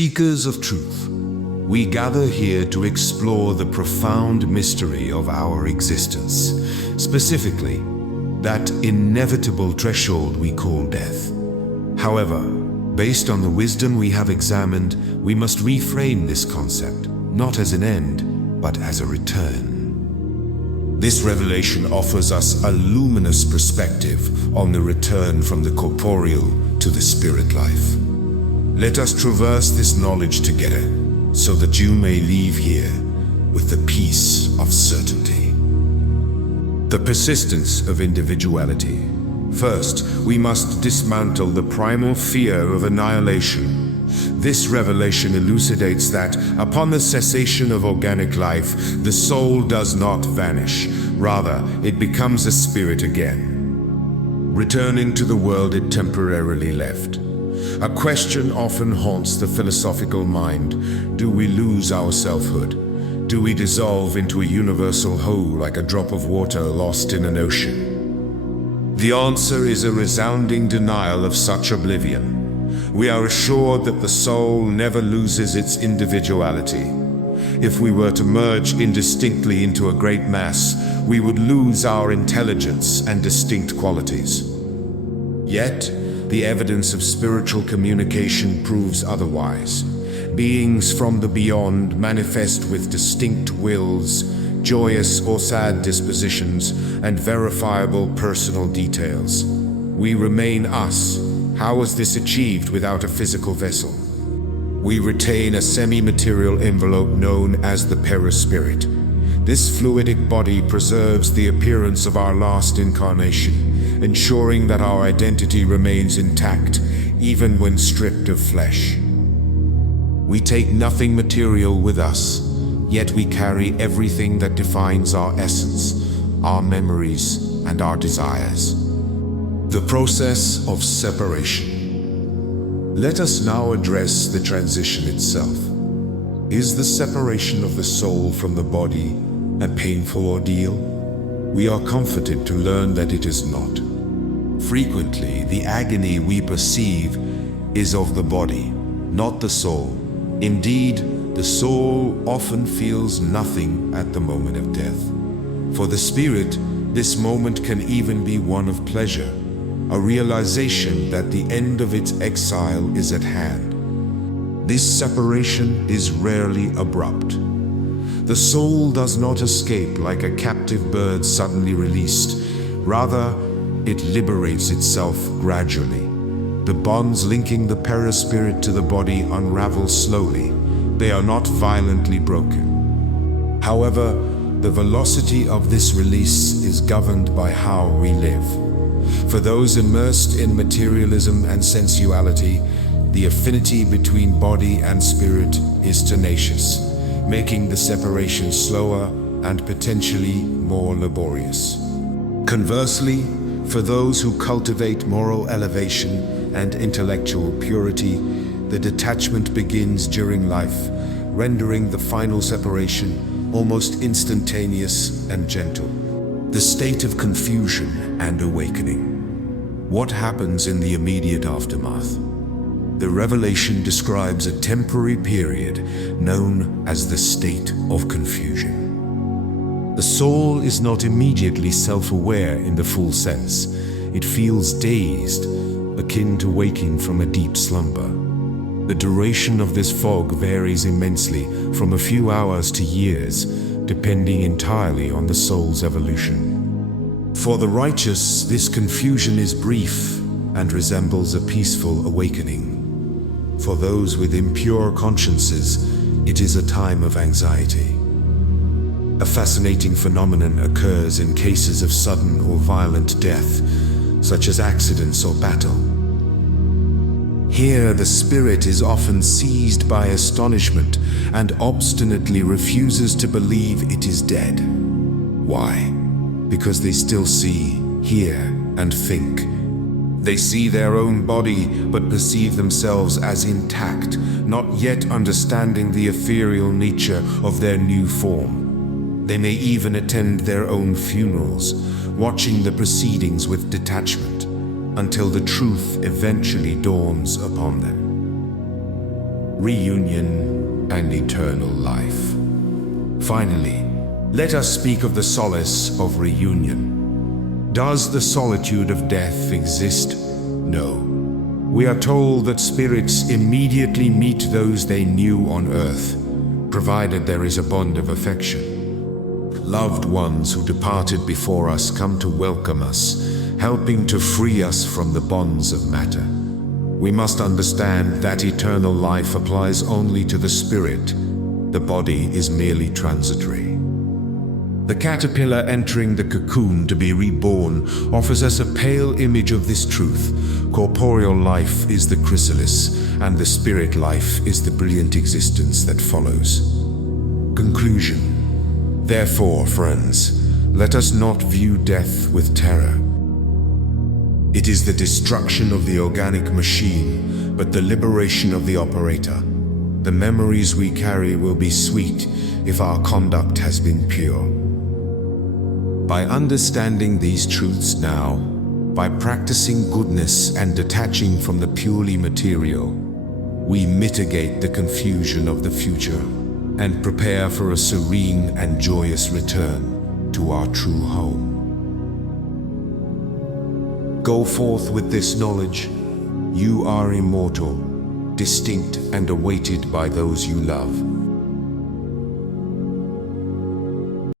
Seekers of truth, we gather here to explore the profound mystery of our existence, specifically, that inevitable threshold we call death. However, based on the wisdom we have examined, we must reframe this concept, not as an end, but as a return. This revelation offers us a luminous perspective on the return from the corporeal to the spirit life. Let us traverse this knowledge together, so that you may leave here with the peace of certainty. The persistence of individuality. First, we must dismantle the primal fear of annihilation. This revelation elucidates that, upon the cessation of organic life, the soul does not vanish. Rather, it becomes a spirit again, returning to the world it temporarily left. A question often haunts the philosophical mind. Do we lose our selfhood? Do we dissolve into a universal whole like a drop of water lost in an ocean? The answer is a resounding denial of such oblivion. We are assured that the soul never loses its individuality. If we were to merge indistinctly into a great mass, we would lose our intelligence and distinct qualities. Yet, the evidence of spiritual communication proves otherwise. Beings from the beyond manifest with distinct wills, joyous or sad dispositions, and verifiable personal details. We remain us. How is this achieved without a physical vessel? We retain a semi-material envelope known as the Perispirit. This fluidic body preserves the appearance of our last incarnation, ensuring that our identity remains intact, even when stripped of flesh. We take nothing material with us, yet we carry everything that defines our essence, our memories, and our desires. The process of separation. Let us now address the transition itself. Is the separation of the soul from the body a painful ordeal? We are comforted to learn that it is not. Frequently, the agony we perceive is of the body, not the soul. Indeed, the soul often feels nothing at the moment of death. For the spirit, this moment can even be one of pleasure, a realization that the end of its exile is at hand. This separation is rarely abrupt. The soul does not escape like a captive bird suddenly released. Rather, it liberates itself gradually. The bonds linking the perispirit to the body unravel slowly. They are not violently broken. However, the velocity of this release is governed by how we live. For those immersed in materialism and sensuality, the affinity between body and spirit is tenacious, making the separation slower and potentially more laborious. Conversely, for those who cultivate moral elevation and intellectual purity, the detachment begins during life, rendering the final separation almost instantaneous and gentle. The state of confusion and awakening. What happens in the immediate aftermath? The revelation describes a temporary period known as the state of confusion. The soul is not immediately self-aware in the full sense. It feels dazed, akin to waking from a deep slumber. The duration of this fog varies immensely, from a few hours to years, depending entirely on the soul's evolution. For the righteous, this confusion is brief and resembles a peaceful awakening. For those with impure consciences, it is a time of anxiety. A fascinating phenomenon occurs in cases of sudden or violent death, such as accidents or battle. Here, the spirit is often seized by astonishment and obstinately refuses to believe it is dead. Why? Because they still see, hear, and think. They see their own body, but perceive themselves as intact, not yet understanding the ethereal nature of their new form. They may even attend their own funerals, watching the proceedings with detachment, until the truth eventually dawns upon them. reunion, and eternal life. Finally, let us speak of the solace of reunion. Does the solitude of death exist? No. We are told that spirits immediately meet those they knew on earth, provided there is a bond of affection. Loved ones who departed before us come to welcome us, helping to free us from the bonds of matter. We must understand that eternal life applies only to the spirit. The body is merely transitory. The caterpillar entering the cocoon to be reborn offers us a pale image of this truth. Corporeal life is the chrysalis, and the spirit life is the brilliant existence that follows. Conclusion. Therefore, friends, let us not view death with terror. It is the destruction of the organic machine, but the liberation of the operator. The memories we carry will be sweet if our conduct has been pure. By understanding these truths now, by practicing goodness and detaching from the purely material, we mitigate the confusion of the future and prepare for a serene and joyous return to our true home. Go forth with this knowledge. You are immortal, distinct and awaited by those you love.